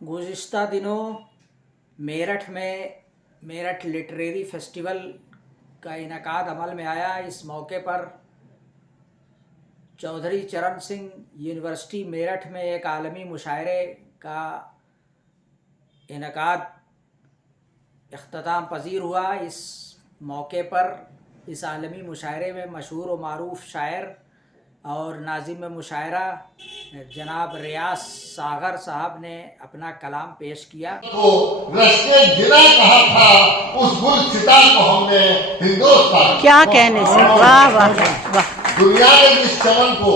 गुज़िश्ता दिनों मेरठ में Meerut literary festival का इनेकाद अमल में आया। इस मौके पर चौधरी चरण सिंह यूनिवर्सिटी मेरठ में एक आलमी मुशायरे का इनेकाद इख्तिताम पजीर हुआ। इस मौके पर इस आलमी मुशायरे में मशहूर व मारूफ शायर और नाज़िम मुशायरा जनाब रियाज सागर साहब ने अपना कलाम पेश किया। तो रश्के जिना कहा था उस गुलसिता को हमने हिंदुस्तान, क्या कहने से, वाह वाह वाह। दुनिया ने जिस चमन को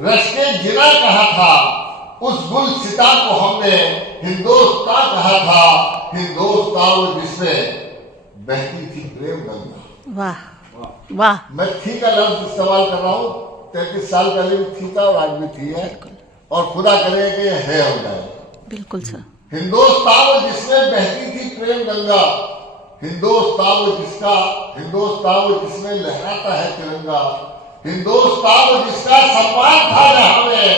रश्के जिना कहा था उस गुलसिता को हमने हिंदुस्तान कहा था। हिंदुस्तान जिसमें बहती थी प्रेम गंगा। वाह वाह। मैं थी का लफ्ज इस्तेमाल कर रहा हूँ। 33 साल पहले भी थी था और आज भी थी है, और खुदा करे कि है हो जाए। बिल्कुल सर। हिंदुस्तान जिसमें बहती थी प्रेम गंगा, हिंदुस्तान जिसमें लहराता है तिरंगा, हिंदुस्तान जिसका सम्मान था जहां में,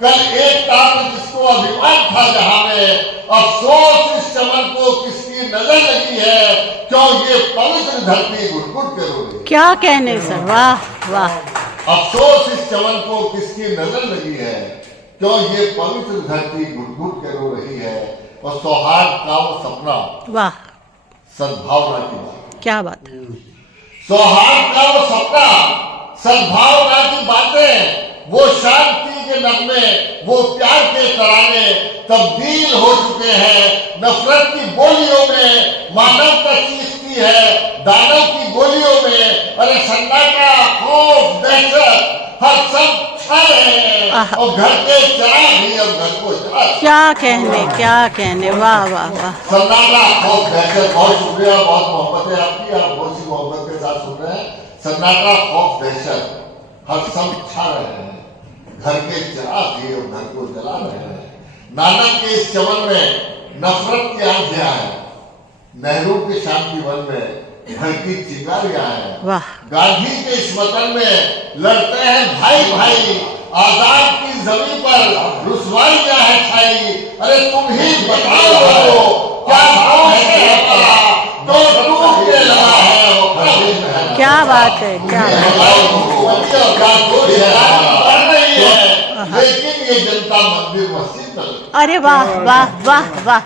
कल एक ताब जिसको अभिमान था जहां में। अफसोस इस चमन को किसकी नजर लगी है, क्यों ये पवित्र धरती घुट-घुट के रो रही है। क्या कहने सर, वाह वाह। अफसोस इस चमन को किसकी नजर लगी है, क्यों ये पवित्र धरती घुट-घुट के रो रही है। और सौहार्द का वो सपना, वाह, सद्भावना की बात, क्या बात है। सौहार्द का वो सपना, सद्भावना की बातें, वो शांति के नगमे, वो प्यार के तराने तब्दील हो चुके हैं नफरत की बोलियों में। मानवता चीखती है दानव की गोलियों में। अरे सन्नाटा, खौफ, दहशत हर सब छा रहे हैं, और घर के चिराग ही अब घर को जला। क्या कहने, वाह वाह वाह। सन्नाटा, खौफ, दहशत। बहुत शुक्रिया, बहुत मोहब्बत है आपकी, आप बहुत सी मोहब्बत के साथ सुन रहे हैं। सन्नाटा, खौफ, दहशत हर सब छा रहे हैं, घर के चिराग ही अब घर को जला रहे हैं। नानक के इस चमन में नफरत की आंधियां हैं, नेहरू के शांति वन में भड़की चिंगारियां हैं। गांधी के इस वतन में लड़ते हैं भाई भाई, आजाद की जमीन पर रुसवाइयां है छाई। अरे तुम ही बताओ क्या है, तो टूट के लगा है। क्या बात है, क्या लेकिन ये जनता मंदिर मस्जिद में, अरे वाह वाह वाह वाह।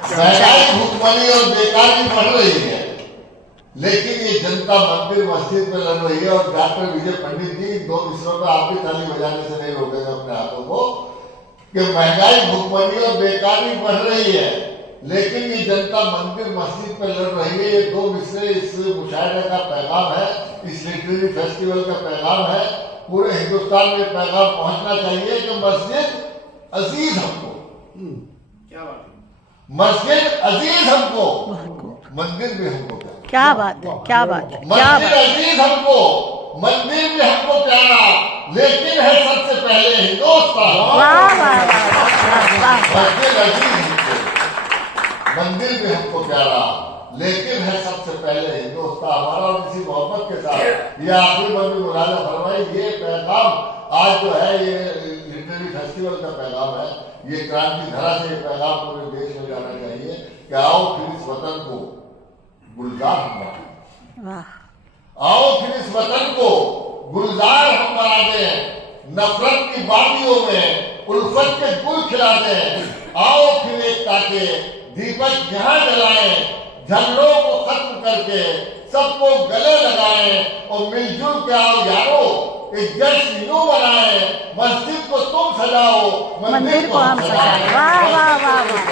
भूखमरी और बेकारी बढ़ रही है, लेकिन ये जनता मंदिर मस्जिद में लड़ रही है। और डॉक्टर विजय पंडित जी, 2 मिसरों में आप भी ताली बजाने से नहीं रोकेंगे अपने हाथों को, कि महंगाई, भूखमरी और बेकारी बढ़ रही है, लेकिन ये जनता मंदिर मस्जिद में लड़ रही है। ये 2 मिसरे इस मुशायरे का पैगाम है, इस लिटरेरी फेस्टिवल का पैगाम है। पूरे हिंदुस्तान में पैगाम पहुंचना चाहिए कि मस्जिद अजीज हमको, क्या बात है, मस्जिद अजीज हमको, मंदिर भी हमको प्यारा। क्या बात है, क्या बात है, मस्जिद अजीज हमको, मंदिर भी हमको प्यारा, लेकिन है सबसे पहले हिंदुस्तान। मस्जिद अजीज हमको, मंदिर भी हमको प्यारा, लेकिन है सबसे पहले हिंदुस्तान हमारा। और इसी मोहब्बत के साथ ये आखिरी में भी मुलाजा फरमाई, ये पैगाम आज जो है ये लिटरेरी फेस्टिवल का पैगाम है। ये क्रांति धरा से ये पैगाम पूरे देश में जाना चाहिए कि आओ फिर इस वतन को गुलजार हम बना, आओ फिर इस वतन को गुलजार हम बना दें, नफरत की वादियों में उल्फत के गुल खिला दें। आओ फिर एकता के दीपक यहाँ जलाएं, झगड़ों को खत्म करके सबको गले लगाएं, और मिलजुल के आओ यारो एक जश्न यूं मनाएं। मस्जिद को तुम सजाओ, मंदिर को हम सजाएं। वाह वाह वाह वाह।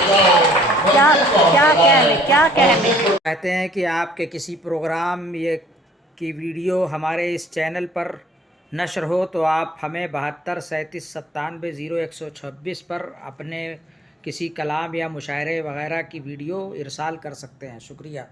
क्या कहने। कहते हैं कि आपके किसी प्रोग्राम ये की वीडियो हमारे इस चैनल पर नशर हो तो आप हमें 72 37 97 0126 पर अपने किसी कलाम या मुशायरे वगैरह की वीडियो इरसाल कर सकते हैं। शुक्रिया।